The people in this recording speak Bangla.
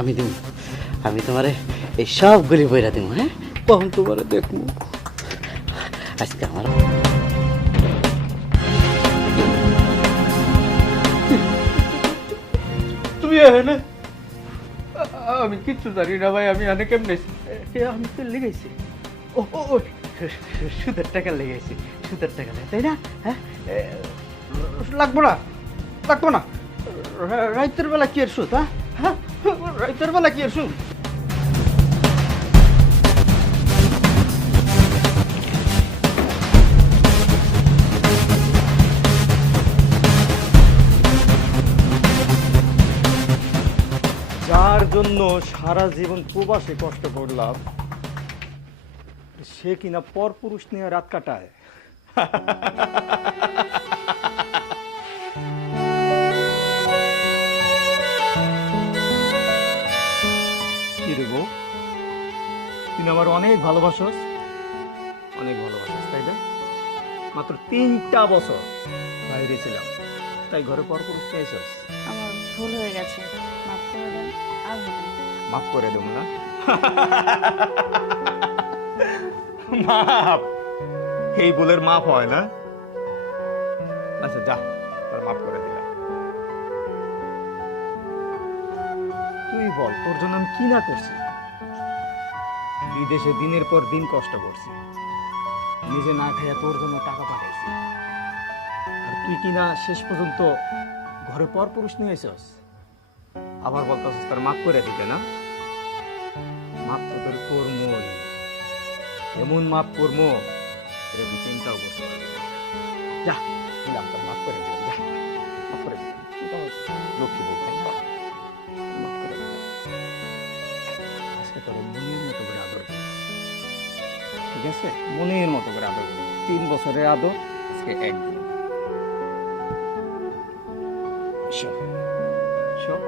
আমি দিব, আমি তোমারে এই সবগুলি বইরা দিব। হ্যাঁ, কখন তোমারে দেখবো আজকে আমার। তুমি এখানে? আমি কিচ্ছু জানি না ভাই, আমি এখানে কেমনে? আমি তো লেগেছি। ও ও ও, সুদের টাকা লেগেছি, সুদের টাকা লেগে, তাই না? হ্যাঁ, লাগবো না, লাগবো না। রাইতের বেলা কি এর সুদ? হ্যাঁ, রাইতের বেলা কি এর সুদ? যার জন্য সারা জীবন প্রবাসে কষ্ট করলাম, সে কিনা পরপুরুষ নিয়ে রাত কাটায়। কি রে বউ, তুই আমার অনেক ভালোবাসস, অনেক ভালোবাসস, তাই না? মাত্র 3টা বছর বাইরে ছিলাম, তাই ঘরে পরপুরুষ নিয়ে এসেছ। আমার ভুল হয়ে গেছে, মাফ করে দেন। আর হবে না। মাফ করে দেব না? মাপ, এই ভুলের মাপ হয় না? আচ্ছা যা, তোর মাফ করে দিলাম। তুই বল, তোর জন্য আমি কি না করছি? বিদেশে দিনের পর দিন কষ্ট করছি, নিজে না খাইয়া তোর জন্য টাকা পাঠাইছি, আর তুই কিনা শেষ পর্যন্ত ঘরে পর পুরুষ নিয়ে এসেছ। আবার বলতেছিস তোর মাফ করে দিতে না? মাপ তো তোর কর্মই, এমন মাপ কর্ম এটা তুই চিন্তাও করতে পারবি না। যা, দিলাম, তোর মাফ করে দিলাম, যা, মাফ করে দিলাম। তুই তো আমার লক্ষ্মী বউ, তাই না? মাফ করে দিলাম। আজকে তোর মনের মতো করে আদর করবো, ঠিক আছে? মনের মতো করে আদর করবো। 3 বছরের আদর আজকে একদিন। শোন, শোন,